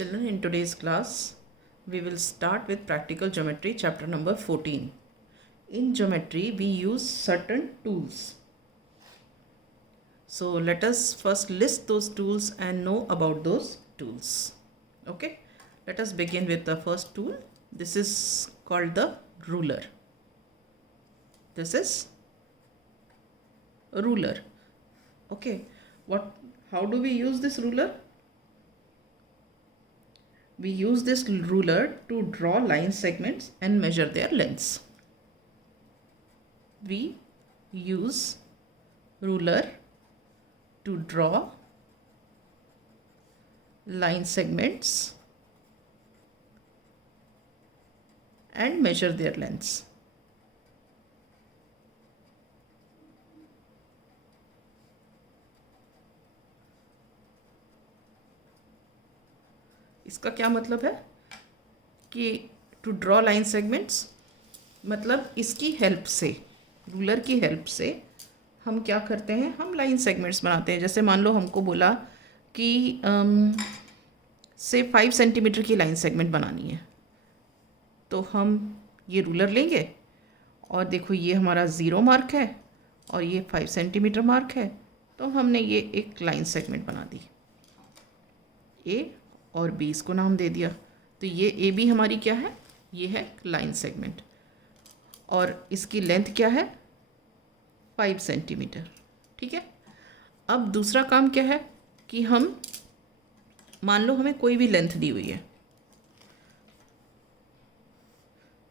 Children, in today's class, we will start with practical geometry, chapter number 14. In geometry, we use certain tools. So let us first list those tools and know about those tools. Okay, let us begin with the first tool. This is called the ruler. This is a ruler. Okay, how do we use this ruler? We use this ruler to draw line segments and measure their lengths. We use ruler to draw line segments and measure their lengths. इसका क्या मतलब है कि to draw line segments मतलब इसकी help से, ruler की help से हम क्या करते हैं, हम लाइन सेगमेंट्स बनाते हैं. जैसे मान लो हमको बोला कि से 5 सेंटीमीटर की लाइन सेगमेंट बनानी है, तो हम ये रूलर लेंगे और देखो ये हमारा 0 मार्क है और ये 5 सेंटीमीटर मार्क है, तो हमने ये एक लाइन सेगमेंट बना दी. ए और बी इसको नाम दे दिया, तो ये ए बी हमारी क्या है, ये है लाइन सेगमेंट और इसकी लेंथ क्या है 5 सेंटीमीटर. ठीक है. अब दूसरा काम क्या है कि हम मान लो हमें कोई भी लेंथ दी हुई है,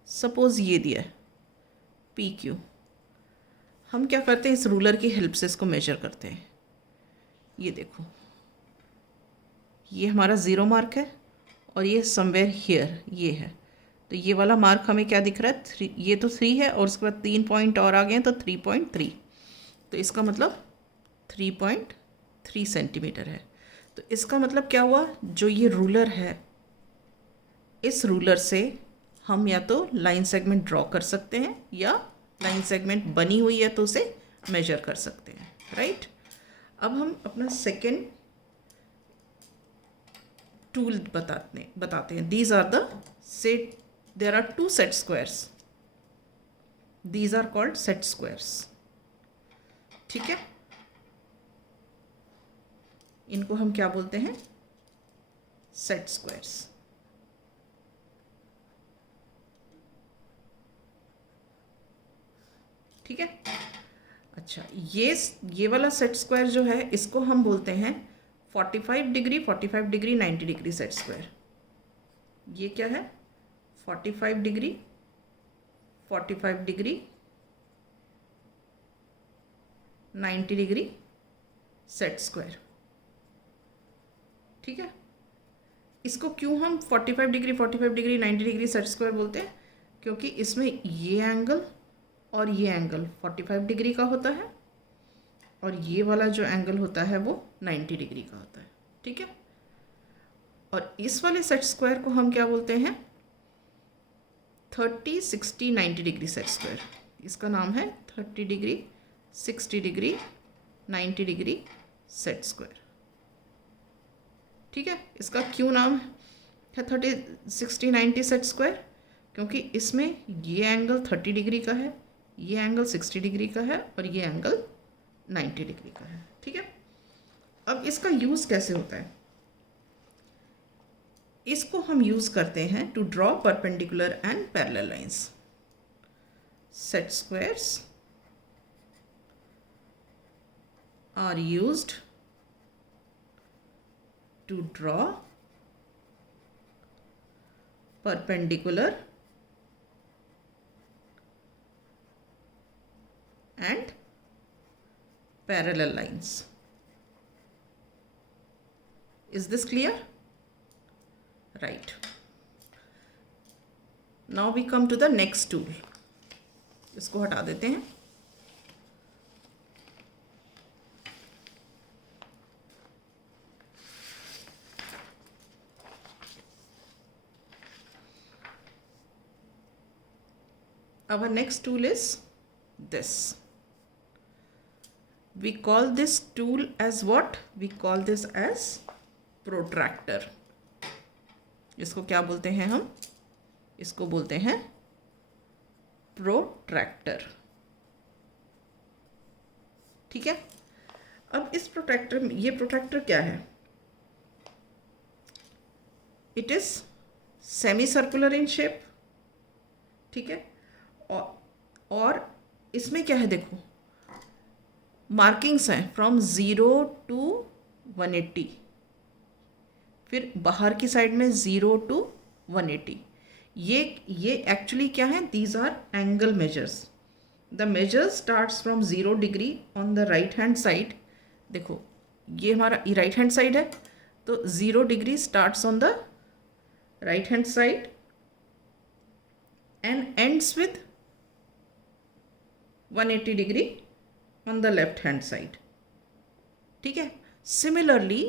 सपोज ये दिया है पी क्यू. हम क्या करते हैं, इस रूलर की हेल्प से इसको मेजर करते हैं. ये देखो ये हमारा 0 मार्क है और ये समवेयर हियर ये है, तो ये वाला मार्क हमें क्या दिख रहा है 3. ये तो 3 है और उसके बाद 3 पॉइंट और आ गए हैं तो 3.3, तो इसका मतलब 3.3 सेंटीमीटर है. तो इसका मतलब क्या हुआ, जो ये रूलर है इस रूलर से हम या तो लाइन सेगमेंट ड्रॉ कर सकते हैं या लाइन सेगमेंट बनी हुई है तो उसे मेजर कर सकते हैं. राइट. अब हम अपना सेकेंड टूल बताते हैं. These are the set, there are 2 set squares, these are called set squares. ठीक है. इनको हम क्या बोलते हैं, सेट स्क्वायर्स. ठीक है. अच्छा, ये वाला सेट स्क्वायर जो है इसको हम बोलते हैं 45 डिग्री 90 डिग्री सेट स्क्वायर. ये क्या है 45 डिग्री 90 डिग्री सेट स्क्वायर. ठीक है. इसको क्यों हम 45 डिग्री 90 डिग्री सेट स्क्वायर बोलते हैं, क्योंकि इसमें ये एंगल और ये एंगल 45 डिग्री का होता है और ये वाला जो एंगल होता है वो 90 डिग्री का होता है. ठीक है. और इस वाले सेट स्क्वायर को हम क्या बोलते हैं 30 60 90 डिग्री सेट स्क्वायर. इसका नाम है 30 degree 60 degree 90 degree set square. ठीक है. इसका क्यों नाम है 30 60 90 सेट स्क्वायर, क्योंकि इसमें ये एंगल 30 डिग्री का है, ये एंगल 60 डिग्री का है और ये एंगल 90 डिग्री का है. ठीक है. अब इसका यूज़ कैसे होता है, इसको हम यूज़ करते हैं to draw perpendicular and parallel lines. Set squares are used to draw perpendicular and parallel lines. Is this clear? Right. Now we come to the next tool. इसको हटा देते हैं. Our next tool is this. We call this tool as what? We call this as protractor. इसको क्या बोलते हैं हम? इसको बोलते हैं प्रोट्रैक्टर। ठीक है। अब इस प्रोट्रैक्टर में, ये प्रोट्रैक्टर क्या है? It is semi circular in shape. ठीक है। और इसमें क्या है देखो, मार्किंग्स हैं फ्रॉम 0 टू 180, फिर बाहर की साइड में 0 टू 180। ये एक्चुअली क्या है? These are angle measures. The measure starts from 0 degree on the right hand side. देखो ये हमारा राइट हैंड साइड है, तो 0 degree starts on the right hand side and ends with 180 degree on the left hand side. ठीक है। Similarly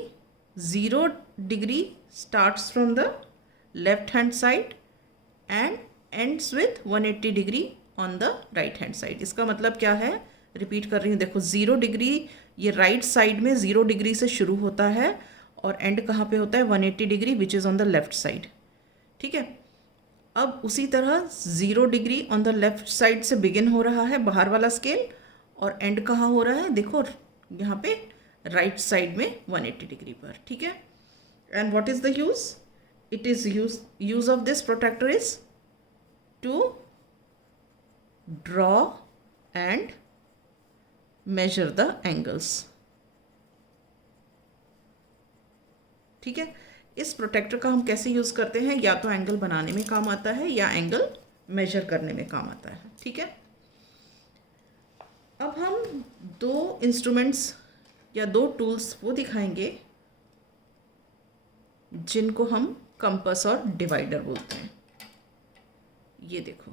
0 degree starts from the left hand side and ends with 180 degree on the right hand side. इसका मतलब क्या है? Repeat कर रही हूँ, देखो 0 डिग्री ये राइट साइड में 0 डिग्री से शुरू होता है और एंड कहाँ पे होता है? 180 degree which is on the left side. ठीक है। अब उसी तरह 0 degree on the left side से बिगिन हो रहा है बाहर वाला स्केल, और एंड कहाँ हो रहा है? देखो यहाँ पे राइट साइड में 180 डिग्री पर। ठीक है। And what is the use? It is use of this protractor is to draw and measure the angles। ठीक है। इस प्रोटेक्टर का हम कैसे यूज़ करते हैं? या तो एंगल बनाने में काम आता है या एंगल मेजर करने में काम आता है। ठीक है। अब हम दो इंस्ट्रूमेंट्स या दो टूल्स वो दिखाएंगे जिनको हम कंपास और डिवाइडर बोलते हैं। ये देखो,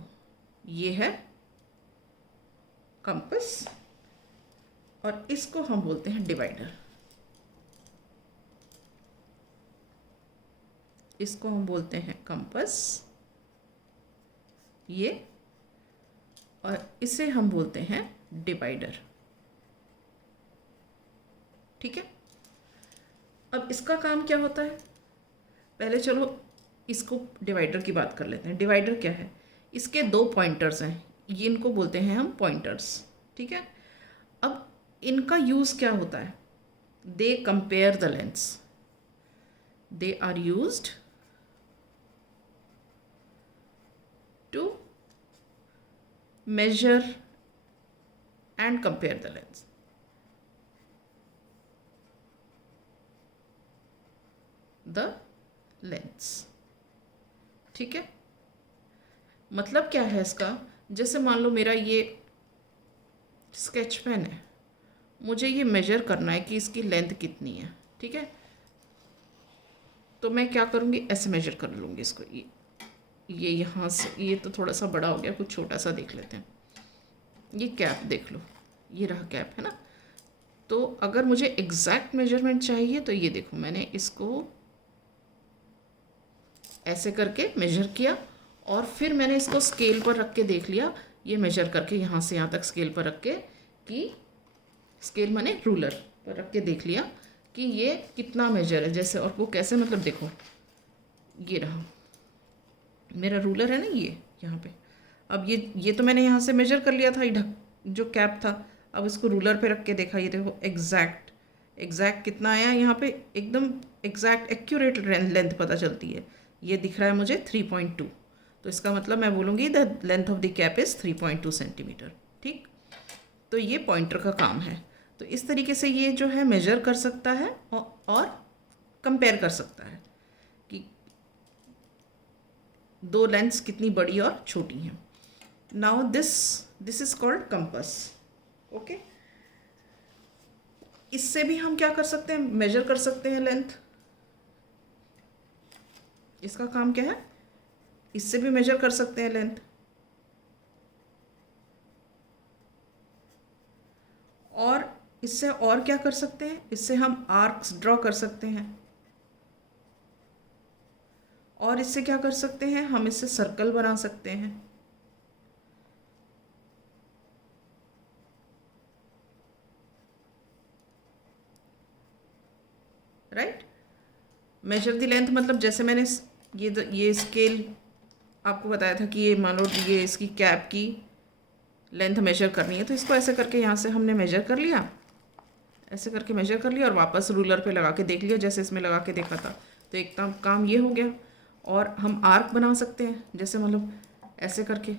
ये है कंपास और इसको हम बोलते हैं डिवाइडर। इसको हम बोलते हैं कंपास, ये, और इसे हम बोलते हैं डिवाइडर। ठीक है। अब इसका काम क्या होता है? पहले चलो इसको डिवाइडर की बात कर लेते हैं। डिवाइडर क्या है? इसके दो पॉइंटर्स हैं, ये इनको बोलते हैं हम पॉइंटर्स। ठीक है। अब इनका यूज़ क्या होता है? They compare the lengths. They are used to measure and compare the lengths। the lengths। ठीक है। मतलब क्या है इसका? जैसे मान लो मेरा ये स्केच पेन है, मुझे ये मेजर करना है कि इसकी लेंथ कितनी है। ठीक है। तो मैं क्या करूँगी? ऐसे मेजर कर लूँगी इसको। ये यहाँ से, ये तो थोड़ा सा बड़ा हो गया, कुछ छोटा सा देख लेते हैं। ये कैप देख लो, ये रहा कैप, है ना। तो अगर मुझे एग्जैक्ट मेजरमेंट चाहिए तो ये देखो, मैंने इसको ऐसे करके मेजर किया और फिर मैंने इसको स्केल पर रख के देख लिया, ये मेजर करके यहाँ से यहाँ तक स्केल पर रख के, कि स्केल माने रूलर पर रख के देख लिया कि ये कितना मेजर है। जैसे, और वो कैसे, मतलब देखो ये रहा मेरा रूलर है ना, ये यहाँ पे। अब ये तो मैंने यहाँ से मेजर कर लिया था, ये जो कैप था। अब इसको रूलर पे रख के देखा, ये देखो एग्जैक्ट कितना आया यहाँ पे, एकदम एग्जैक्ट एक्यूरेट लेंथ पता चलती है। ये दिख रहा है मुझे 3.2, तो इसका मतलब मैं बोलूँगी the length of the cap is 3.2 centimetre. ठीक। तो ये पॉइंटर का काम है। तो इस तरीके से ये जो है मेजर कर सकता है और कंपेयर कर सकता है कि दो लेंथ्स कितनी बड़ी और छोटी हैं। Now this is called compass. Okay. इससे भी हम क्या कर सकते हैं? मेजर कर सकते हैं लेंथ। इसका काम क्या है? इससे भी मेजर कर सकते हैं लेंथ। और इससे और क्या कर सकते हैं? इससे हम आर्क्स ड्रॉ कर सकते हैं। और इससे क्या कर सकते हैं? हम इससे सर्कल बना सकते हैं। राइट। मेजर द लेंथ मतलब जैसे मैंने ये स्केल आपको बताया था कि ये मान लो ये इसकी कैप की लेंथ मेजर करनी है, तो इसको ऐसे करके यहाँ से हमने मेजर कर लिया, ऐसे करके मेजर कर लिया और वापस रूलर पे लगा के देख लिया जैसे इसमें लगा के देखा था। तो एक काम ये हो गया। और हम आर्क बना सकते हैं, जैसे मतलब ऐसे करके,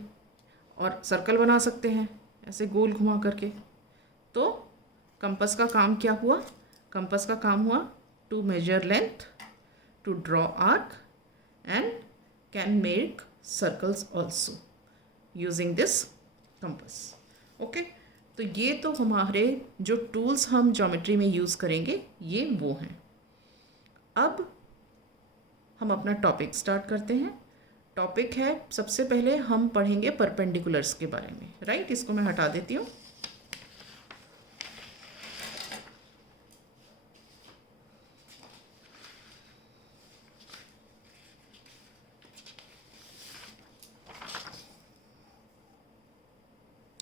और सर्कल बना सकते हैं ऐसे गोल घुमा करके। तो कंपास का काम क्या हुआ? कंपास का काम हुआ to measure length, to draw arc and can make circles also using this compass. Okay, तो ये तो हमारे जो टूल्स हम ज्योमेट्री में यूज़ करेंगे ये वो हैं। अब हम अपना टॉपिक स्टार्ट करते हैं। टॉपिक है, सबसे पहले हम पढ़ेंगे परपेंडिकुलर्स के बारे में, राइट। इसको मैं हटा देती हूँ।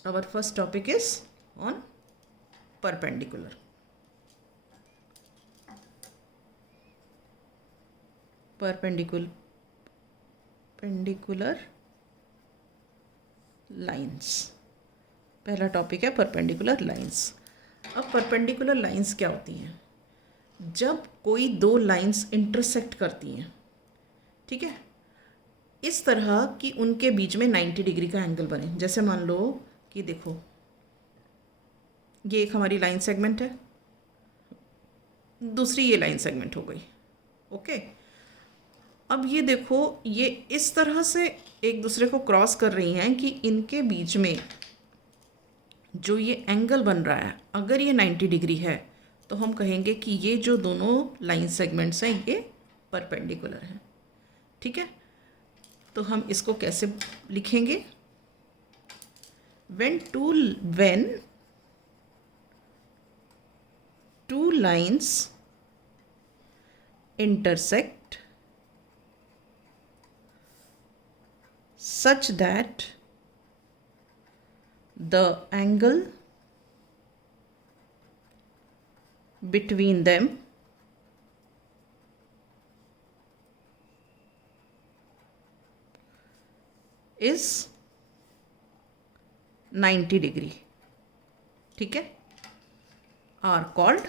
Our first topic is on perpendicular. Perpendicular lines. पहला टॉपिक है परपेंडिकुलर लाइंस। अब परपेंडिकुलर लाइंस क्या होती हैं? जब कोई दो लाइंस इंटरसेक्ट करती हैं, ठीक है, इस तरह कि उनके बीच में 90 डिग्री का एंगल बने। जैसे मान लो कि देखो ये एक हमारी लाइन सेगमेंट है, दूसरी ये लाइन सेगमेंट हो गई। ओके, अब ये देखो ये इस तरह से एक दूसरे को क्रॉस कर रही हैं कि इनके बीच में जो ये एंगल बन रहा है, अगर ये 90 डिग्री है तो हम कहेंगे कि ये जो दोनों लाइन सेगमेंट्स हैं ये परपेंडिकुलर हैं। ठीक है, तो हम इसको कैसे लिखेंगे? when two lines intersect such that the angle between them is 90 degree, ठीक है, आर कॉल्ड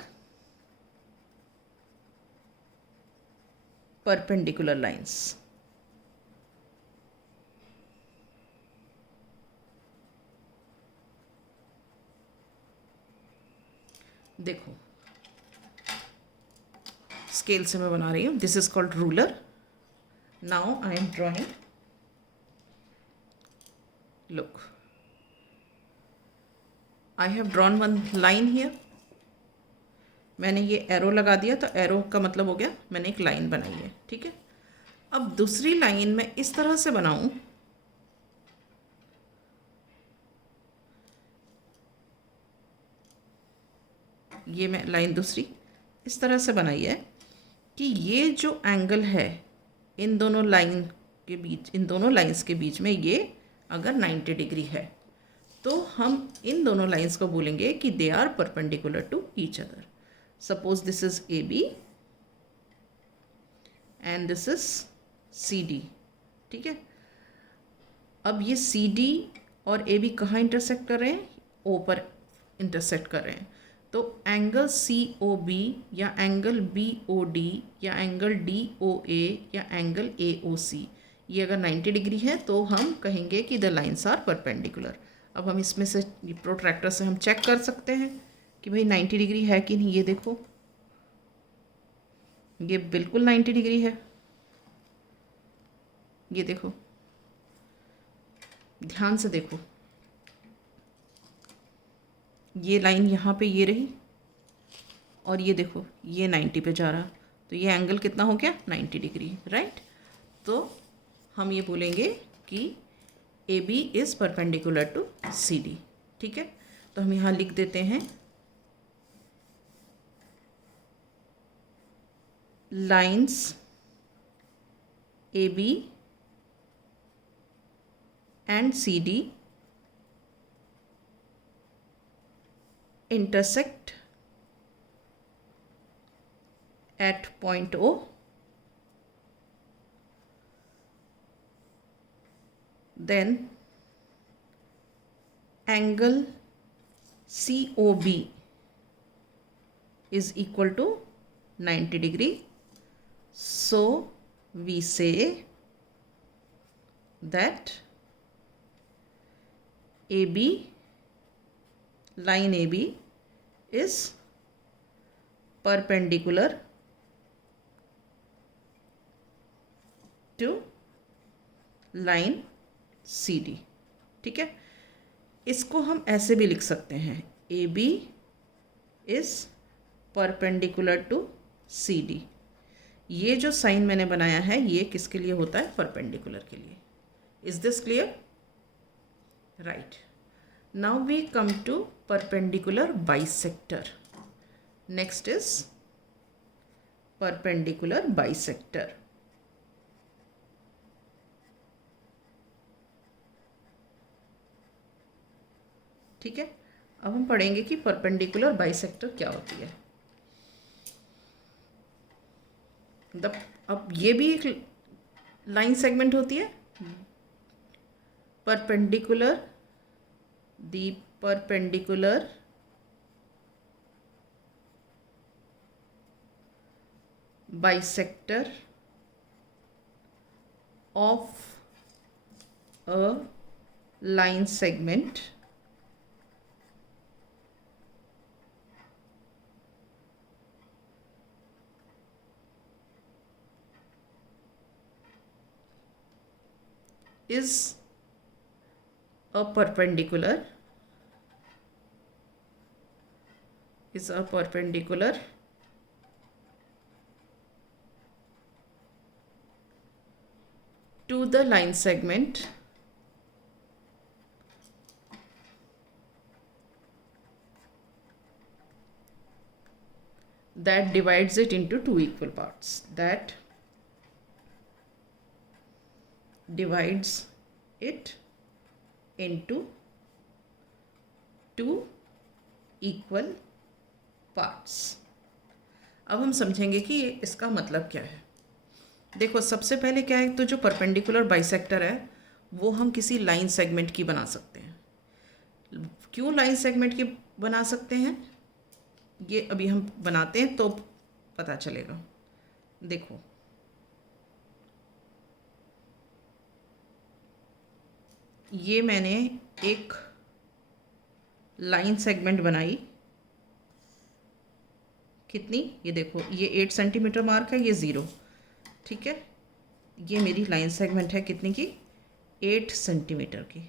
परपेंडिकुलर लाइंस। देखो स्केल से मैं बना रही हूँ, this is called ruler. Now I am drawing, look, I have drawn one line here। मैंने ये एरो लगा दिया, तो एरो का मतलब हो गया मैंने एक लाइन बनाई है। ठीक है, अब दूसरी लाइन मैं इस तरह से बनाऊं, ये मैं लाइन दूसरी इस तरह से बनाई है कि ये जो एंगल है इन दोनों लाइन के बीच, इन दोनों लाइंस के बीच में, ये अगर 90 डिग्री है तो हम इन दोनों लाइंस को बोलेंगे कि they are perpendicular to each other. Suppose this is A B and this is C D. ठीक है, अब ये सी डी और ए बी कहाँ इंटरसेक्ट कर रहे हैं? ओ पर इंटरसेक्ट कर रहे हैं। तो एंगल सी ओ बी या एंगल बी ओ डी या एंगल डी ओ ए या एंगल ए ओ सी, ये अगर 90 डिग्री है तो हम कहेंगे कि द लाइन्स आर परपेंडिकुलर। अब हम इसमें से प्रोट्रैक्टर से हम चेक कर सकते हैं कि भाई 90 डिग्री है कि नहीं। ये देखो ये बिल्कुल 90 डिग्री है। ये देखो, ध्यान से देखो, ये लाइन यहाँ पे ये रही और ये देखो ये 90 पे जा रहा, तो ये एंगल कितना हो गया? 90 डिग्री, राइट। तो हम ये बोलेंगे कि A B is perpendicular to C D. ठीक है, तो हम यहाँ लिख देते हैं lines A B and C D intersect at point O then angle COB is equal to 90 degree. So we say that AB, line AB is perpendicular to line CD. ठीक है, इसको हम ऐसे भी लिख सकते हैं, AB is perpendicular to CD. ये जो साइन मैंने बनाया है ये किसके लिए होता है? परपेंडिकुलर के लिए. Is this clear? Right. Now we come to perpendicular bisector. Next is perpendicular bisector. ठीक है, अब हम पढ़ेंगे कि परपेंडिकुलर बाइसेक्टर क्या होती है. अब ये भी एक लाइन सेगमेंट होती है. Perpendicular, the perpendicular bisector of a line segment is a perpendicular to the line segment that divides it into two equal parts, that divides it into two equal parts. अब हम समझेंगे कि इसका मतलब क्या है. देखो, सबसे पहले क्या है, तो जो परपेंडिकुलर बाइसेक्टर है वो हम किसी लाइन सेगमेंट की बना सकते हैं. क्यों लाइन सेगमेंट की बना सकते हैं ये अभी हम बनाते हैं तो पता चलेगा. देखो, ये मैंने एक लाइन सेगमेंट बनाई. कितनी? ये देखो, ये 8 सेंटीमीटर मार्क है, ये 0. ठीक है, ये मेरी लाइन सेगमेंट है कितनी की? 8 सेंटीमीटर की.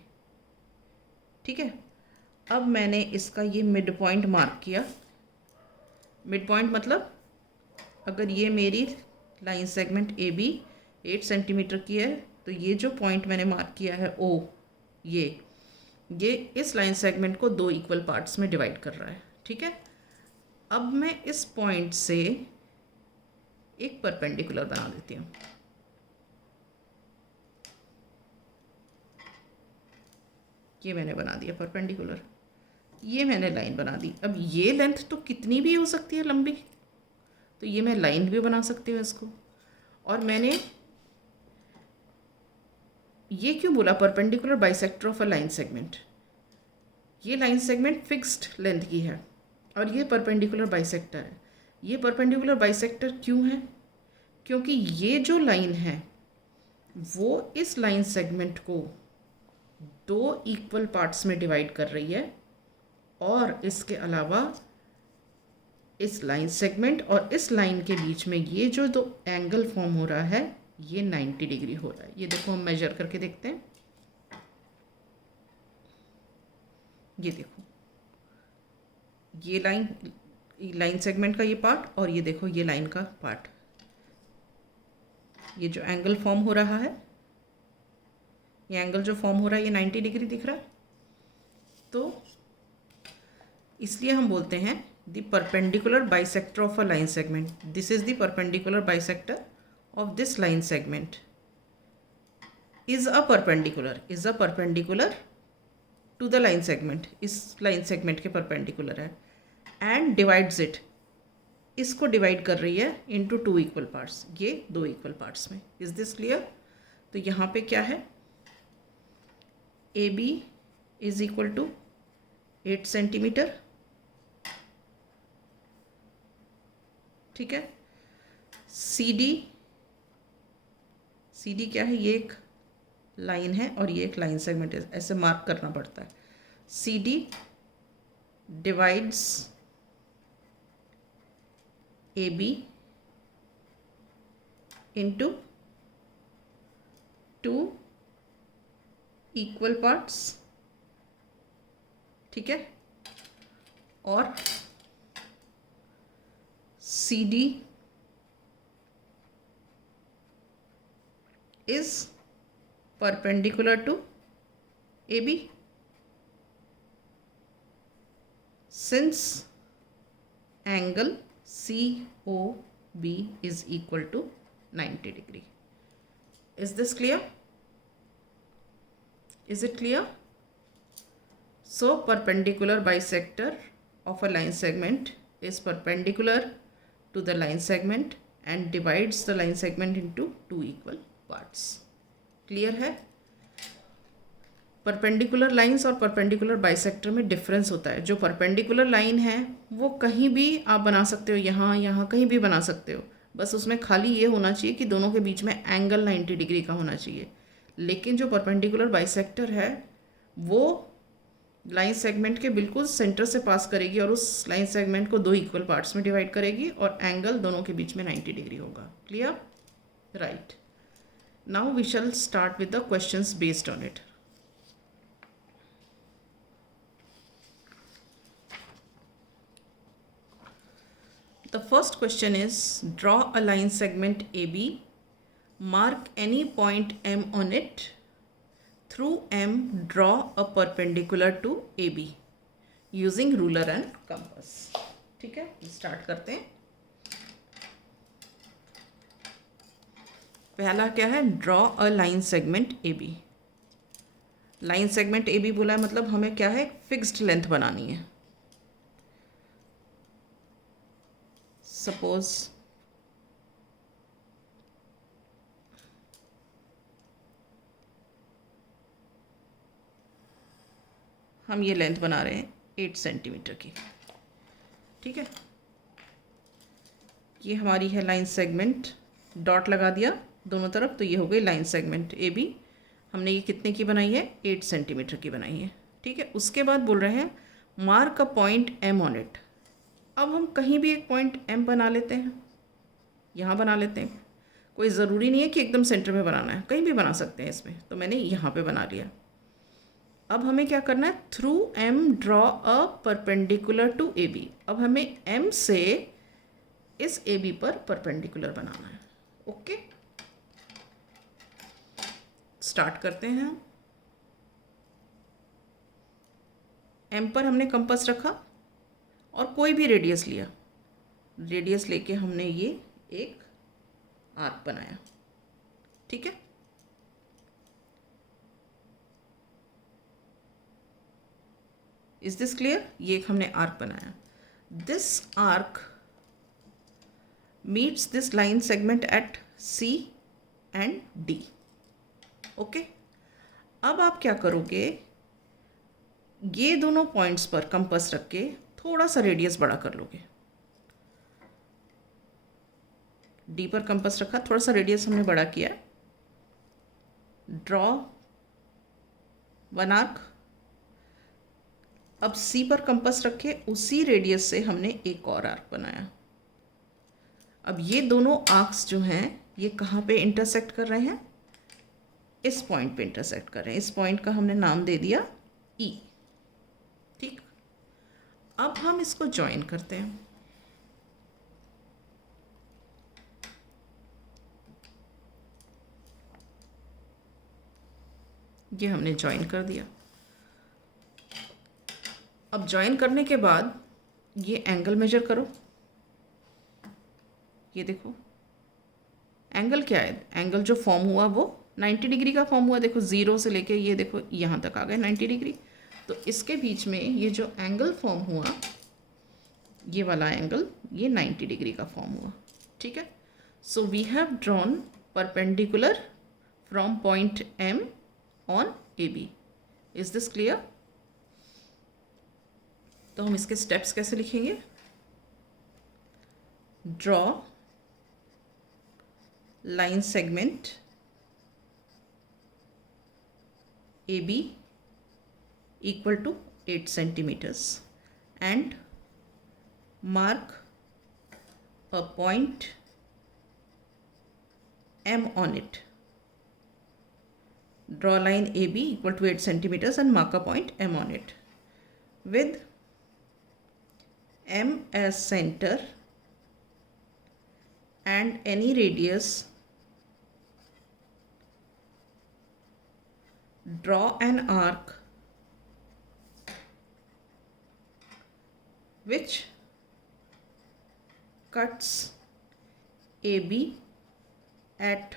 ठीक है, अब मैंने इसका ये मिड पॉइंट मार्क किया. मिड पॉइंट मतलब अगर ये मेरी लाइन सेगमेंट AB 8 सेंटीमीटर की है तो ये जो पॉइंट मैंने मार्क किया है O, ये इस लाइन सेगमेंट को दो इक्वल पार्ट्स में डिवाइड कर रहा है. ठीक है, अब मैं इस पॉइंट से एक परपेंडिकुलर बना देती हूँ. ये मैंने बना दिया परपेंडिकुलर. ये मैंने लाइन बना दी. अब ये लेंथ तो कितनी भी हो सकती है लंबी, तो ये मैं लाइन भी बना सकती हूँ इसको. और मैंने ये क्यों बोला perpendicular bisector of a line segment? ये लाइन सेगमेंट फिक्स्ड लेंथ की है और ये परपेंडिकुलर बाइसेक्टर है. ये परपेंडिकुलर बाइसेक्टर क्यों है? क्योंकि ये जो लाइन है वो इस लाइन सेगमेंट को दो इक्वल पार्ट्स में डिवाइड कर रही है और इसके अलावा इस लाइन सेगमेंट और इस लाइन के बीच में ये जो दो एंगल फॉर्म हो रहा है ये 90 डिग्री हो रहा है. ये देखो, हम मेजर करके देखते हैं. ये देखो, ये लाइन सेगमेंट का ये पार्ट और ये देखो ये लाइन का पार्ट. ये जो एंगल फॉर्म हो रहा है, ये एंगल जो फॉर्म हो रहा है ये 90 डिग्री दिख रहा है. तो इसलिए हम बोलते हैं the perpendicular bisector of a line segment. This is the perpendicular bisector of this line segment is a perpendicular to the line segment. इस line segment के perpendicular है and divides it. इसको डिवाइड कर रही है into two equal parts. ये दो equal parts में. Is this clear? तो यहाँ पे क्या है, A B is equal to 8 centimetre, ठीक है। सी डी क्या है, ये एक लाइन है और ये एक लाइन सेगमेंट है, ऐसे मार्क करना पड़ता है। C D divides A B into 2 equal parts, ठीक है। और C D is perpendicular to AB since angle COB is equal to 90 degree. Is this clear? Is it clear? So perpendicular bisector of a line segment is perpendicular to the line segment and divides the line segment into 2 equal parts. Clear है? Perpendicular lines और perpendicular bisector में difference होता है। जो perpendicular line है वो कहीं भी आप बना सकते हो, यहाँ कहीं भी बना सकते हो, बस उसमें खाली ये होना चाहिए कि दोनों के बीच में एंगल 90 डिग्री का होना चाहिए। लेकिन जो परपेंडिकुलर बाइसेक्टर है वो लाइन सेगमेंट के बिल्कुल सेंटर से पास करेगी और उस लाइन सेगमेंट को 2 इक्वल पार्ट्स में डिवाइड करेगी और एंगल दोनों के बीच में 90 डिग्री होगा। Clear? Right. Now we shall start with the questions based on it. The first question is, draw a line segment AB, mark any point M on it, through M draw a perpendicular to AB using ruler and compass. ठीक है, start करते हैं। पहला क्या है, draw a line segment A B. Line segment A B बोला है मतलब हमें क्या है, फिक्स्ड लेंथ बनानी है। सपोज हम ये लेंथ बना रहे हैं 8 सेंटीमीटर की, ठीक है। ये हमारी है लाइन सेगमेंट, डॉट लगा दिया दोनों तरफ, तो ये हो गई लाइन सेगमेंट ए बी। हमने ये कितने की बनाई है, 8 सेंटीमीटर की बनाई है, ठीक है। उसके बाद बोल रहे हैं mark a point M on it. अब हम कहीं भी एक पॉइंट एम बना लेते हैं, यहाँ बना लेते हैं, कोई ज़रूरी नहीं है कि एकदम सेंटर में बनाना है, कहीं भी बना सकते हैं इसमें। तो मैंने यहाँ पे बना लिया। अब हमें क्या करना है, through M draw a perpendicular to A B. अब हमें एम से इस ए बी पर परपेंडिकुलर बनाना है। ओके, स्टार्ट करते हैं हम। एम पर हमने कंपास रखा और कोई भी रेडियस लिया, रेडियस लेके हमने ये एक आर्क बनाया, ठीक है। Is this clear? ये एक हमने आर्क बनाया। This arc meets this line segment at C and D. Okay, अब आप क्या करोगे, ये दोनों पॉइंट्स पर कंपास रख के थोड़ा सा रेडियस बड़ा कर लोगे। डी पर कंपास रखा, थोड़ा सा रेडियस हमने बड़ा किया। Draw one arc. अब सी पर कंपास रखे, उसी रेडियस से हमने एक और आर्क बनाया। अब ये दोनों आर्क्स जो हैं ये कहाँ पे इंटरसेक्ट कर रहे हैं, इस पॉइंट पे इंटरसेक्ट कर रहे हैं। इस पॉइंट का हमने नाम दे दिया ई, ठीक। अब हम इसको ज्वाइन करते हैं। ये हमने ज्वाइन कर दिया। अब ज्वाइन करने के बाद ये एंगल मेजर करो। ये देखो एंगल क्या है, एंगल जो फॉर्म हुआ वो 90 डिग्री का फॉर्म हुआ। देखो 0 से लेके ये देखो यहाँ तक आ गए 90 डिग्री। तो इसके बीच में ये जो एंगल फॉर्म हुआ, ये वाला एंगल, ये 90 डिग्री का फॉर्म हुआ, ठीक है। So we have drawn perpendicular from point M on A B. Is this clear? तो हम इसके स्टेप्स कैसे लिखेंगे? Draw line segment AB equal to 8 centimeters and mark a point M on it. Draw line AB equal to 8 centimeters and mark a point M on it with M as center and any radius. Draw an arc which cuts AB at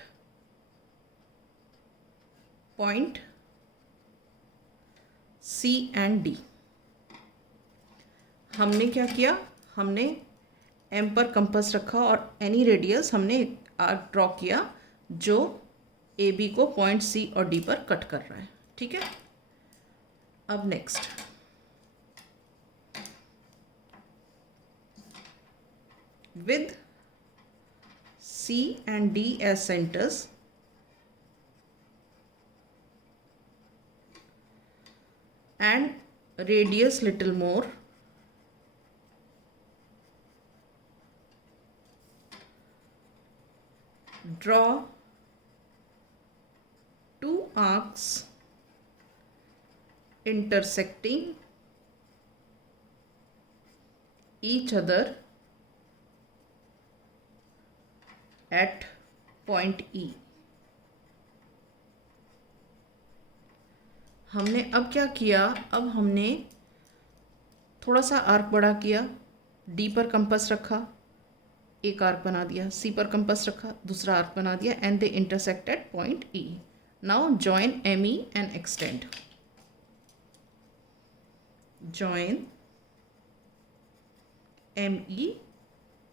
point C and D. हमने क्या किया? हमने M पर compass रखा और any radius हमने arc draw किया जो AB को पॉइंट C और D पर कट कर रहा है. ठीक है. अब next with C and D as centers, and radius little more, draw two arcs intersecting each other at point E. हमने अब क्या किया? अब हमने थोड़ा सा आर्क बड़ा किया, डी पर कंपास रखा, एक आर्क बना दिया, सी पर कंपास रखा, दूसरा आर्क बना दिया, and they intersect at point E. Now join M E and extend. Join ME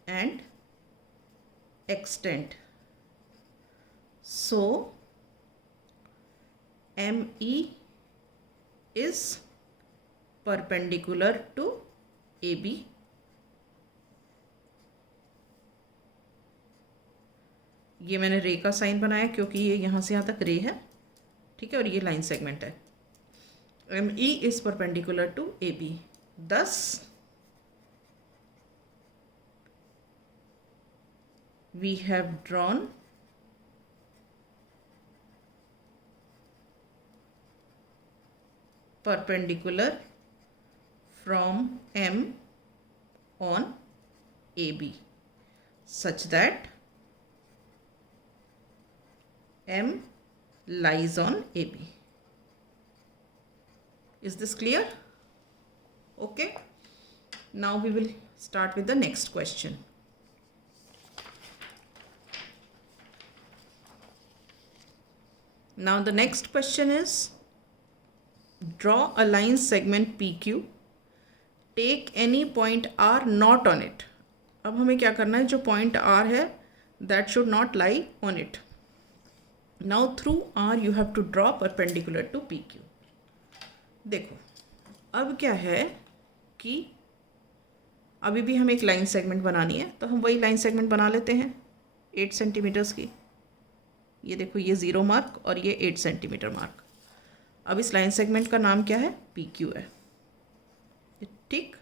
and extend. So ME is perpendicular to AB. ये मैंने रे का साइन बनाया क्योंकि ये यहाँ से यहाँ तक रे है. ठीक है. और ये लाइन सेगमेंट है. ME is perpendicular to AB. Thus, we have drawn perpendicular from M on AB such that M lies on AB. Is this clear? Okay. Now we will start with the next question. Now the next question is, draw a line segment PQ. Take any point R not on it. अब हमें क्या करना है? जो point R है, that should not lie on it. Now through R you have to draw perpendicular to PQ. देखो अब क्या है कि अभी भी हमें एक लाइन सेगमेंट बनानी है, तो हम वही लाइन सेगमेंट बना लेते हैं 8 सेंटीमीटर्स की. ये देखो, ये 0 मार्क और ये 8 सेंटीमीटर मार्क. अब इस लाइन सेगमेंट का नाम क्या है? PQ है. ठीक.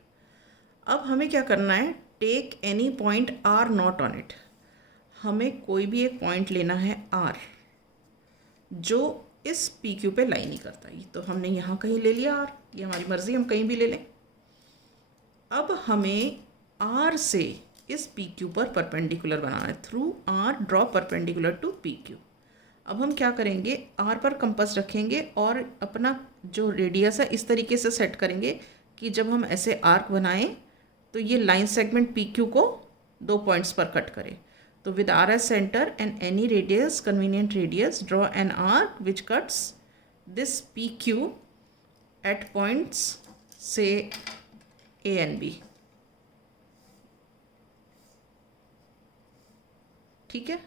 अब हमें क्या करना है? Take any point R not on it. हमें कोई भी एक पॉइंट लेना है R जो इस PQ पे लाई नहीं करता. ये तो हमने यहाँ कहीं ले लिया R. ये हमारी मर्ज़ी, हम कहीं भी ले लें. अब हमें R से इस PQ पर परपेंडिकुलर बनाना है. Through R draw perpendicular to PQ. अब हम क्या करेंगे? R पर कंपास रखेंगे और अपना जो रेडियस है इस तरीके से सेट करेंगे कि जब हम ऐसे आर्क बनाएं तो ये लाइन सेगमेंट PQ को 2 पॉइंट्स पर कट करे. So with R as center and any radius, convenient radius, draw an arc which cuts this PQ at points say A and B. ठीक है.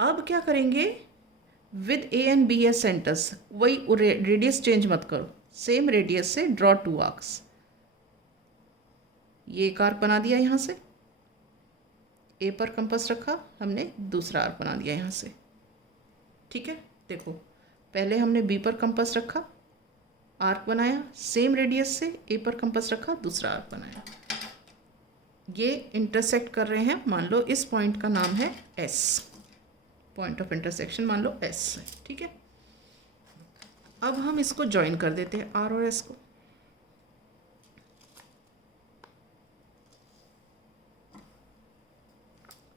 अब क्या करेंगे? With A and B as centres, वही radius change मत करो, same radius से draw 2 arcs. ये एक आर्क बना दिया यहाँ से, ए पर कंपास रखा हमने, दूसरा आर्क बना दिया यहाँ से। ठीक है, देखो पहले हमने बी पर कंपास रखा, आर्क बनाया, सेम रेडियस से ए पर कंपास रखा, दूसरा आर्क बनाया। ये इंटरसेक्ट कर रहे हैं, मान लो इस पॉइंट का नाम है एस, पॉइंट ऑफ इंटरसेक्शन मान लो एस है। ठीक है, अब हम इसको ज्वाइन कर देते हैं आर और एस को।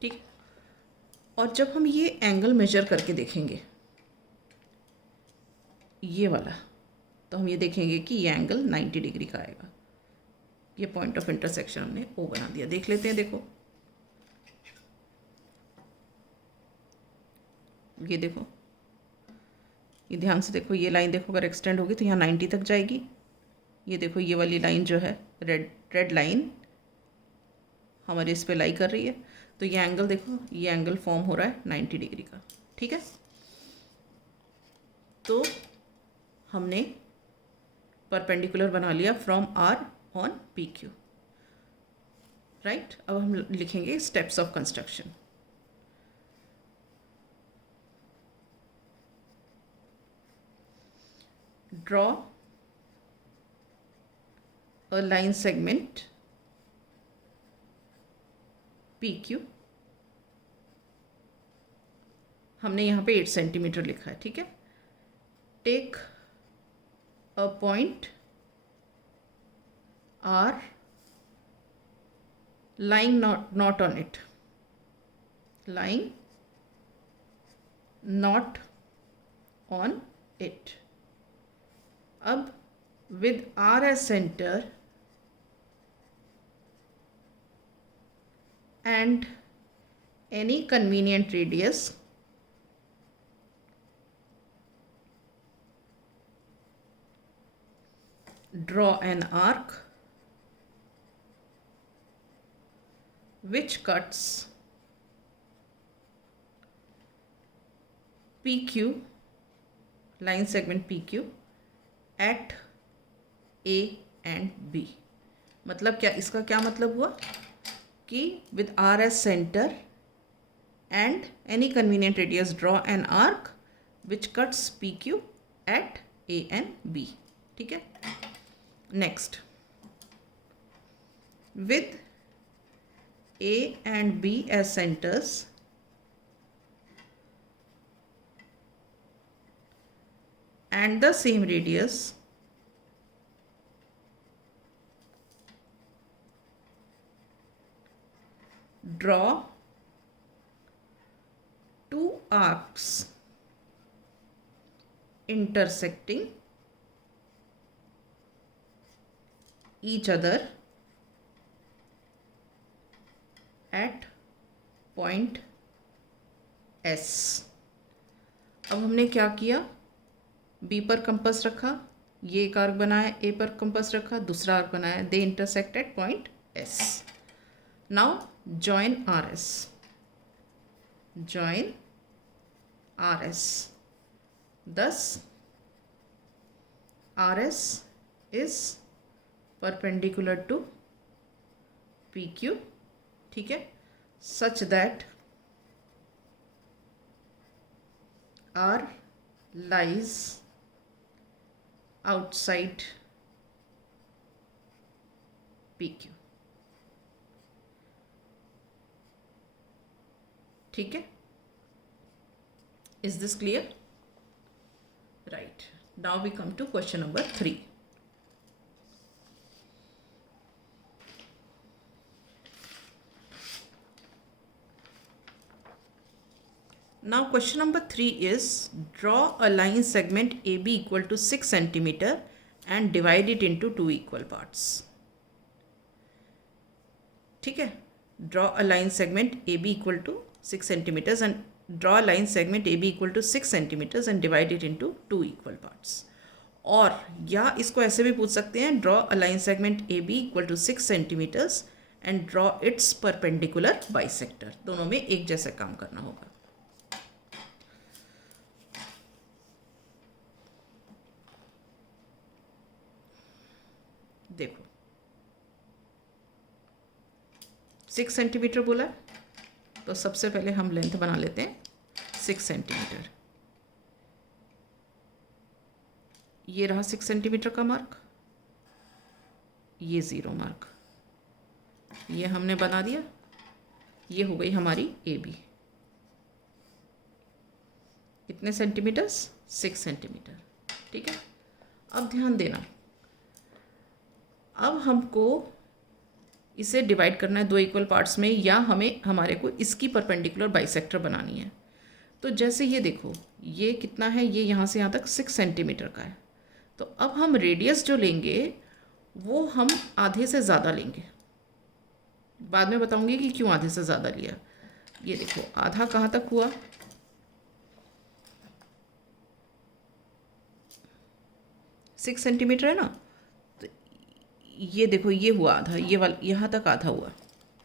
ठीक, और जब हम ये एंगल मेजर करके देखेंगे ये वाला, तो हम ये देखेंगे कि ये एंगल 90 डिग्री का आएगा। ये पॉइंट ऑफ इंटरसेक्शन हमने ओ बना दिया। देख लेते हैं, देखो ये देखो, ये ध्यान से देखो, ये लाइन देखो अगर एक्सटेंड होगी तो यहाँ 90 तक जाएगी। ये देखो ये वाली लाइन जो है रेड लाइन हमारे इस पे लाई कर रही है, तो ये एंगल देखो, ये एंगल फॉर्म हो रहा है 90 डिग्री का। ठीक है, तो हमने परपेंडिकुलर बना लिया from R on P Q. Right, अब हम लिखेंगे steps of construction. Draw a line segment P Q, हमने यहाँ पे 8 सेंटीमीटर लिखा है। ठीक है, take a point R lying not on it, lying not on it। अब with R as center and any convenient radius draw an arc which cuts PQ, line segment PQ at A and B। मतलब क्या, इसका क्या मतलब हुआ कि with R as center and any convenient radius draw an arc which cuts PQ at A and B। ठीक है, next with A and B as centers and the same radius draw 2 arcs intersecting each other at point S। अब हमने क्या किया, B पर compass रखा, ये एक आर्क बनाया, A पर कंपास रखा, दूसरा आर्क बनाया, दे intersect at point S। Now join RS, join RS, thus RS is perpendicular to PQ। ठीक है, such that R lies outside PQ। ठीक है, is this clear? Right, now we come to question number 3। Now question number 3 is draw a line segment AB equal to 6 centimeter and divide it into 2 equal parts। ठीक है, draw a line segment AB equal to 6 centimeters and draw a line segment AB equal to 6 centimeters and divide it into 2 equal parts। और या इसको ऐसे भी पूछ सकते हैं, draw a line segment AB equal to 6 centimeters and draw its perpendicular bisector। दोनों में एक जैसा काम करना होगा। देखो 6 सेंटीमीटर बोला है, तो सबसे पहले हम लेंथ बना लेते हैं 6 सेंटीमीटर। ये रहा 6 सेंटीमीटर का मार्क, ये 0 मार्क, ये हमने बना दिया। ये हो गई हमारी ए बी। कितने सेंटीमीटर्स? 6 सेंटीमीटर। ठीक है, अब ध्यान देना, अब हमको इसे डिवाइड करना है 2 इक्वल पार्ट्स में, या हमारे को इसकी परपेंडिकुलर बाइसेक्टर बनानी है। तो जैसे ये देखो, ये कितना है, ये यहाँ से यहाँ तक 6 सेंटीमीटर का है। तो अब हम रेडियस जो लेंगे वो हम आधे से ज़्यादा लेंगे। बाद में बताऊंगी कि क्यों आधे से ज़्यादा लिया। ये देखो आधा कहाँ तक हुआ, 6 सेंटीमीटर है ना, तो ये देखो ये हुआ आधा, ये वाला यहाँ तक आधा हुआ।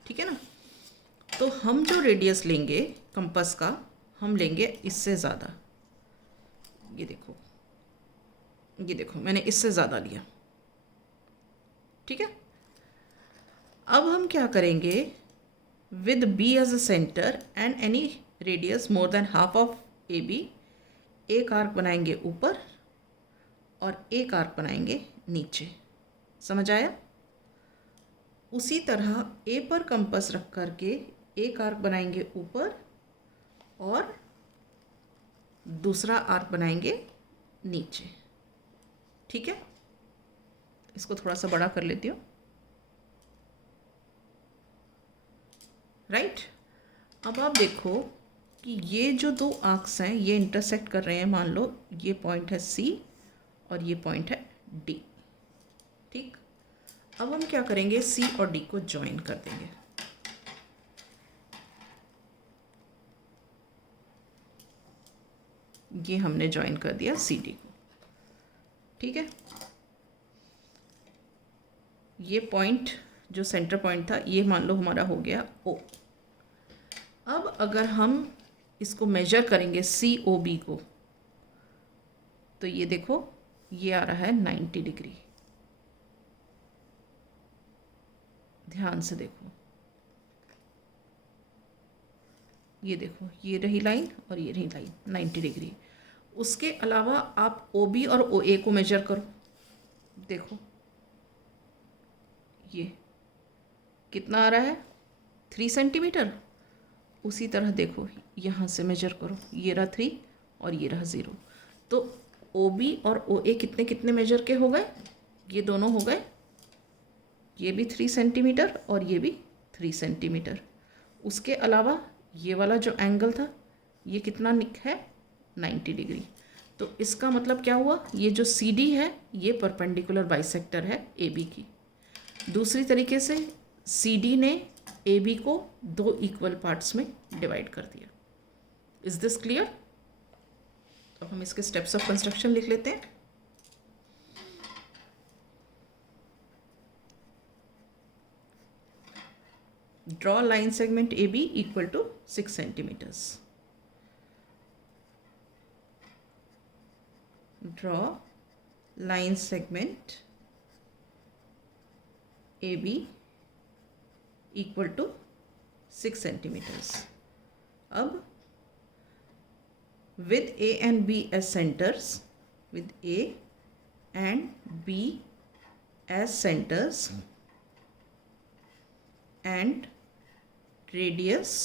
ठीक है ना, तो हम जो रेडियस लेंगे कंपास का, हम लेंगे इससे ज़्यादा। ये देखो, ये देखो मैंने इससे ज़्यादा लिया। ठीक है, अब हम क्या करेंगे, with B as a centre and any radius more than half of A B, एक आर्क बनाएंगे ऊपर और एक आर्क बनाएंगे नीचे। समझ आया? उसी तरह ए पर कंपास रख करके एक आर्क बनाएंगे ऊपर और दूसरा आर्क बनाएंगे नीचे। ठीक है, इसको थोड़ा सा बड़ा कर लेती हूँ। राइट, अब आप देखो कि ये जो 2 आर्क्स हैं ये इंटरसेक्ट कर रहे हैं। मान लो ये पॉइंट है सी और ये पॉइंट है डी। ठीक, अब हम क्या करेंगे, सी और डी को ज्वाइन कर देंगे। ये हमने ज्वाइन कर दिया सी डी को। ठीक है, ये पॉइंट जो सेंटर पॉइंट था ये मान लो हमारा हो गया ओ। अब अगर हम इसको मेजर करेंगे सी ओ बी को, तो ये देखो ये आ रहा है 90 डिग्री। ध्यान से देखो, ये देखो ये रही लाइन और ये रही लाइन 90 डिग्री। उसके अलावा आप ओ बी और ओ ए को मेजर करो, देखो ये कितना आ रहा है, 3 सेंटीमीटर। उसी तरह देखो यहाँ से मेजर करो, ये रहा 3 और ये रहा 0। तो ओ बी और ओ ए कितने कितने मेजर के हो गए, ये दोनों हो गए, ये भी 3 सेंटीमीटर और ये भी 3 सेंटीमीटर। उसके अलावा ये वाला जो एंगल था ये कितना है, 90 डिग्री। तो इसका मतलब क्या हुआ, ये जो सी डी है ये परपेंडिकुलर बाइसेक्टर है ए बी की। दूसरी तरीके से सी डी ने ए बी को 2 इक्वल पार्ट्स में डिवाइड कर दिया। Is this clear? अब हम इसके स्टेप्स ऑफ कंस्ट्रक्शन लिख लेते हैं। Draw line segment A B equal to 6 centimetres. Draw line segment A B equal to 6 centimetres. अब with A and B as centers, with A and B as centers and radius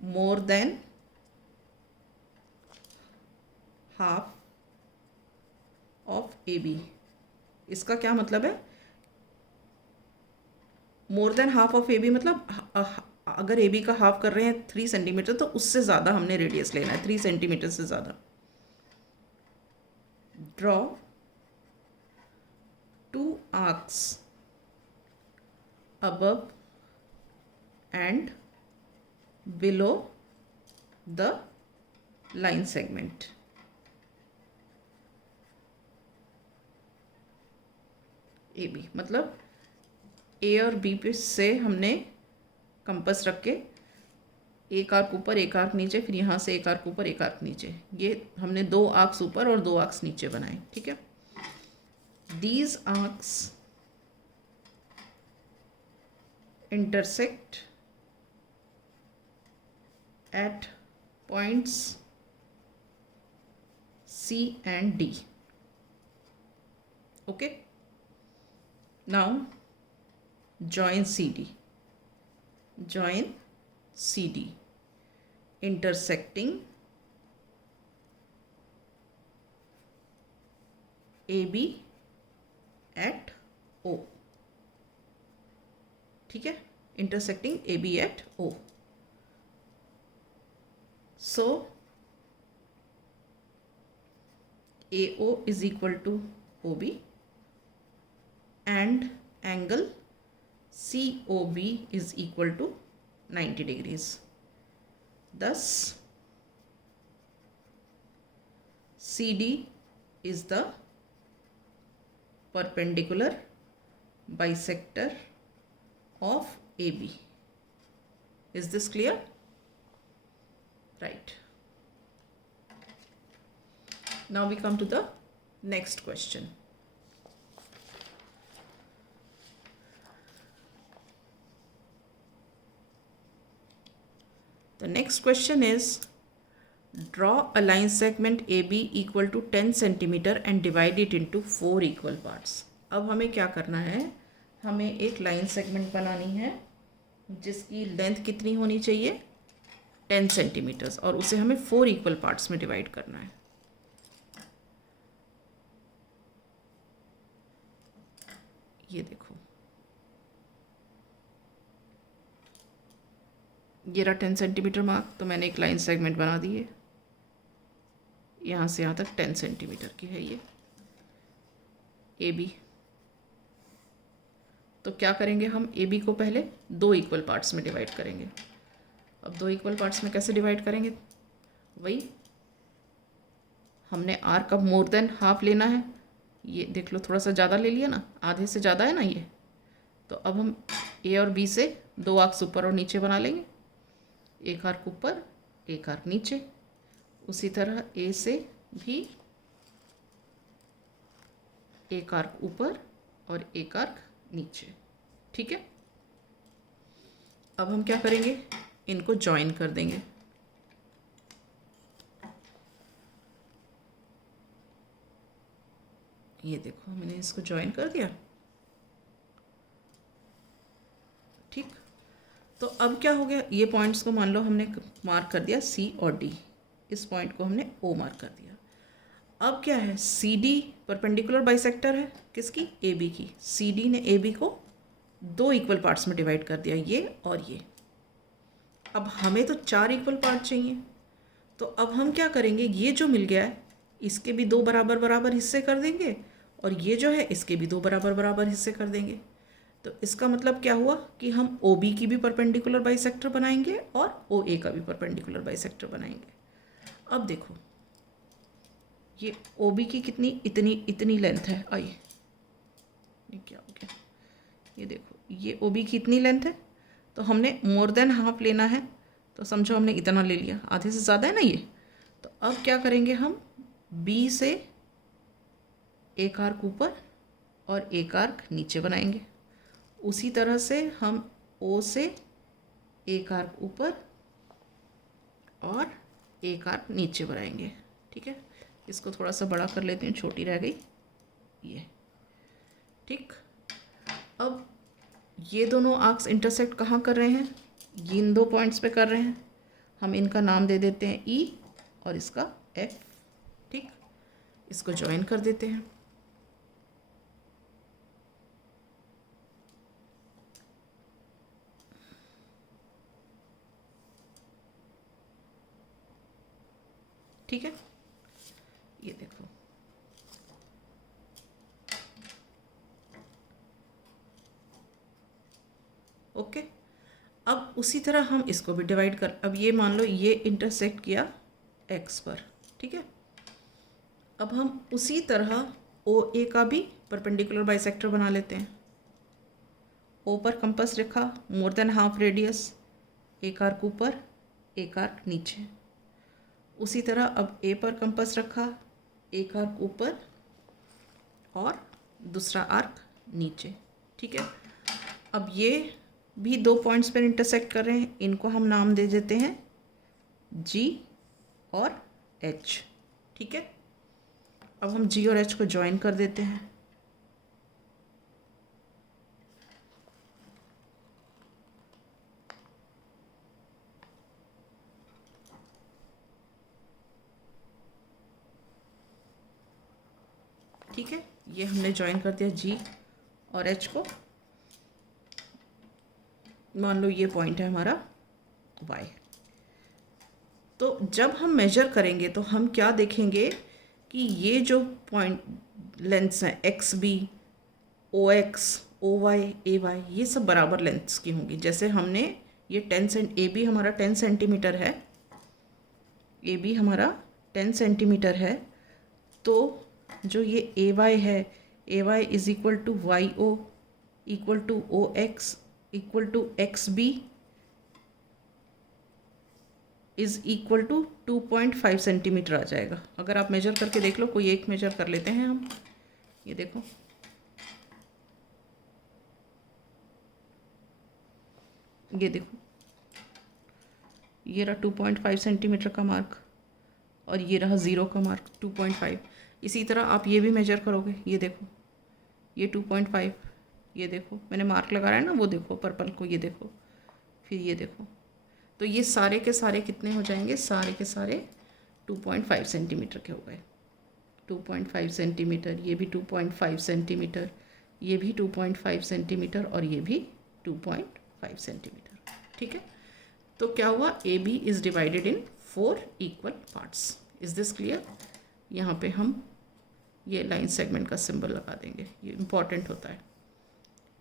more than half of AB। इसका क्या मतलब है, more than half of A B मतलब अगर A B का half कर रहे हैं 3 सेंटीमीटर, तो उससे ज़्यादा हमने रेडियस लेना है, 3 सेंटीमीटर से ज़्यादा। Draw 2 arcs above and below the line segment। A B मतलब ए और बी पे से हमने कंपास रख के एक आर्क ऊपर एक आर्क नीचे, फिर यहाँ से एक आर्क ऊपर एक आर्क नीचे, ये हमने 2 आर्क्स ऊपर और 2 आर्क्स नीचे बनाए। ठीक है, these arcs intersect at points C and D. Okay, now join CD intersecting AB at O. ठीक है, intersecting AB at O. So AO is equal to OB and angle COB is equal to 90 degrees. Thus CD is the perpendicular bisector of AB. Is this clear? Right. Now we come to the next question. The next question is, draw a line segment AB equal to 10 centimeter and divide it into 4 equal parts. अब हमें क्या करना है, हमें एक line segment बनानी है जिसकी लेंथ कितनी होनी चाहिए, 10 सेंटीमीटर्स, और उसे हमें 4 इक्वल पार्ट्स में डिवाइड करना है. ये देखो, ये रहा 10 सेंटीमीटर मार्क, तो मैंने एक लाइन सेगमेंट बना दी है. यहाँ से यहाँ तक 10 सेंटीमीटर की है ये AB. तो क्या करेंगे, हम AB को पहले 2 इक्वल पार्ट्स में डिवाइड करेंगे. अब 2 इक्वल पार्ट्स में कैसे डिवाइड करेंगे, वही हमने आर्क का मोर देन हाफ लेना है. ये देख लो, थोड़ा सा ज़्यादा ले लिया ना, आधे से ज़्यादा है ना ये. तो अब हम A और B से 2 आर्क्स ऊपर और नीचे बना लेंगे. एक आर्क ऊपर, एक आर्क नीचे. उसी तरह A से भी एक आर्क ऊपर और एक आर्क नीचे. ठीक है, अब हम क्या करेंगे, इनको ज्वाइन कर देंगे. ये देखो, मैंने इसको ज्वाइन कर दिया. ठीक, तो अब क्या हो गया, ये पॉइंट्स को मान लो हमने मार्क कर दिया C और D. इस पॉइंट को हमने O मार्क कर दिया. अब क्या है, CD परपेंडिकुलर बाइसेक्टर है किसकी, AB की. CD ने AB को 2 इक्वल पार्ट्स में डिवाइड कर दिया, ये और ये. अब हमें तो 4 इक्वल पार्ट चाहिए. तो अब हम क्या करेंगे, ये जो मिल गया है इसके भी 2 बराबर बराबर हिस्से कर देंगे, और ये जो है इसके भी 2 बराबर बराबर हिस्से कर देंगे. तो इसका मतलब क्या हुआ कि हम OB की भी परपेंडिकुलर बाइसेक्टर बनाएंगे और OA का भी परपेंडिकुलर बाइसेक्टर बनाएंगे. अब देखो, ये OB की कितनी, इतनी लेंथ है. आइए, ये क्या हो गया, ये देखो, ये OB की इतनी लेंथ है. तो हमने मोर देन हाफ लेना है, तो समझो हमने इतना ले लिया, आधे से ज़्यादा है ना ये. तो अब क्या करेंगे, हम B से एक आर्क ऊपर और एक आर्क नीचे बनाएंगे. उसी तरह से हम O से एक आर्क ऊपर और एक आर्क नीचे बनाएंगे. ठीक है, इसको थोड़ा सा बड़ा कर लेते हैं, छोटी रह गई ये. ठीक, अब ये दोनों आर्क्स इंटरसेक्ट कहाँ कर रहे हैं, ये इन 2 पॉइंट्स पे कर रहे हैं. हम इनका नाम दे देते हैं E और इसका F. ठीक, इसको ज्वाइन कर देते हैं. ठीक है, ये देखो, ओके. अब उसी तरह हम इसको भी डिवाइड कर, अब ये मान लो ये इंटरसेक्ट किया X पर. ठीक है, अब हम उसी तरह OA का भी परपेंडिकुलर बाइसेक्टर बना लेते हैं. O पर कंपास रखा, मोर देन हाफ रेडियस, एक आर्क ऊपर एक आर्क नीचे. उसी तरह अब A पर कंपास रखा, एक आर्क ऊपर और दूसरा आर्क नीचे, ठीक है। अब ये भी 2 पॉइंट्स पर इंटरसेक्ट कर रहे हैं, इनको हम नाम दे देते हैं G और H, ठीक है। अब हम G और H को ज्वाइन कर देते हैं। ठीक है, ये हमने ज्वाइन कर दिया G और H को। मान लो ये पॉइंट है हमारा Y। तो जब हम मेजर करेंगे तो हम क्या देखेंगे कि ये जो पॉइंट लेंथ्स हैं XB, OX, OY, AY, ये सब बराबर लेंथ्स की होंगी। जैसे हमने ये AB हमारा 10 सेंटीमीटर है, AB हमारा 10 सेंटीमीटर है, तो जो ये AY है, AY is equal to YO equal to OX equal to XB is equal to 2.5 centimetre आ जाएगा। अगर आप मेजर करके देख लो, कोई एक मेजर कर लेते हैं हम। ये देखो, ये देखो, ये रहा 2.5 सेंटीमीटर का मार्क और ये रहा 0 का मार्क 2.5। इसी तरह आप ये भी मेजर करोगे, ये देखो, ये 2.5, ये देखो मैंने मार्क लगाया है ना, वो देखो पर्पल को, ये देखो, फिर ये देखो। तो ये सारे के सारे कितने हो जाएंगे? सारे के सारे 2.5 सेंटीमीटर के हो गए। 2.5 सेंटीमीटर, ये भी 2.5 सेंटीमीटर, ये भी 2.5 सेंटीमीटर और ये भी 2.5 सेंटीमीटर, ठीक है। तो क्या हुआ? AB is divided in 4 equal parts. Is this clear? यहाँ पे हम ये लाइन सेगमेंट का सिंबल लगा देंगे, ये इम्पॉर्टेंट होता है।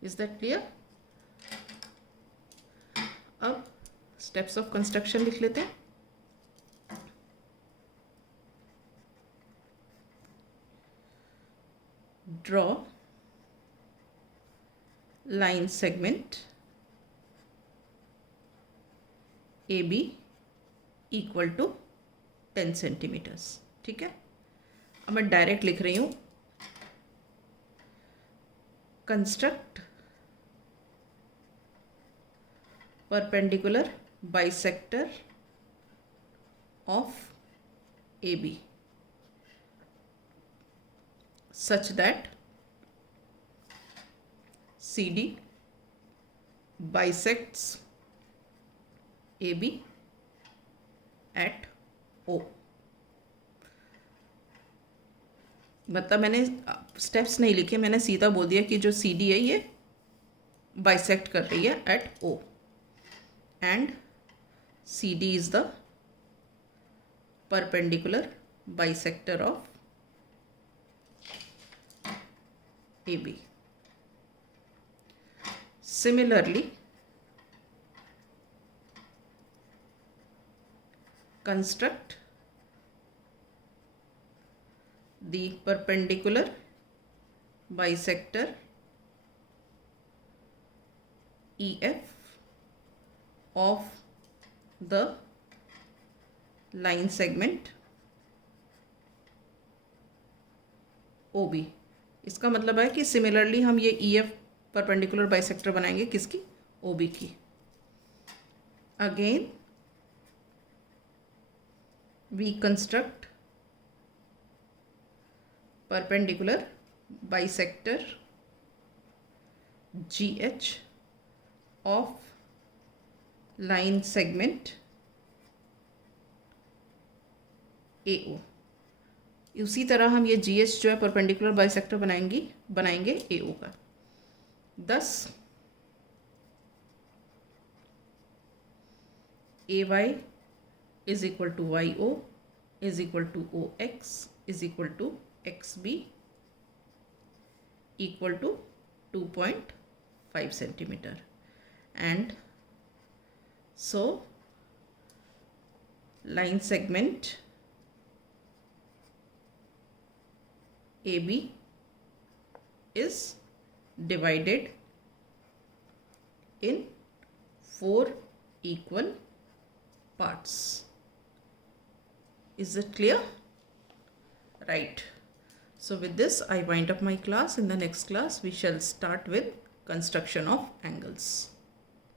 Is that clear? अब स्टेप्स ऑफ कंस्ट्रक्शन लिख लेते हैं। Draw line segment AB equal to 10 centimetres, ठीक है। अब मैं डायरेक्ट लिख रही हूँ, construct perpendicular bisector of AB such that CD bisects AB at O। मतलब मैंने स्टेप्स नहीं लिखे, मैंने सीधा बोल दिया कि जो CD है ये बाइसेक्ट कर रही है eight O and CD is the perpendicular bisector of AB. Similarly, construct the perpendicular bisector EF of the line segment OB। इसका मतलब है कि सिमिलरली हम ये EF परपेंडिकुलर बाइसेक्टर बनाएंगे किसकी? OB की। Again we construct perpendicular bisector GH of line segment AO। उसी तरह हम ये GH जो है परपेंडिकुलर बाइसेक्टर बनाएंगे AO का। thus AY is equal to YO is equal to OX is equal to XB equal to 2.5 centimeter, and so line segment AB is divided in 4 equal parts. Is it clear? Right. So with this, I wind up my class. In the next class, we shall start with construction of angles.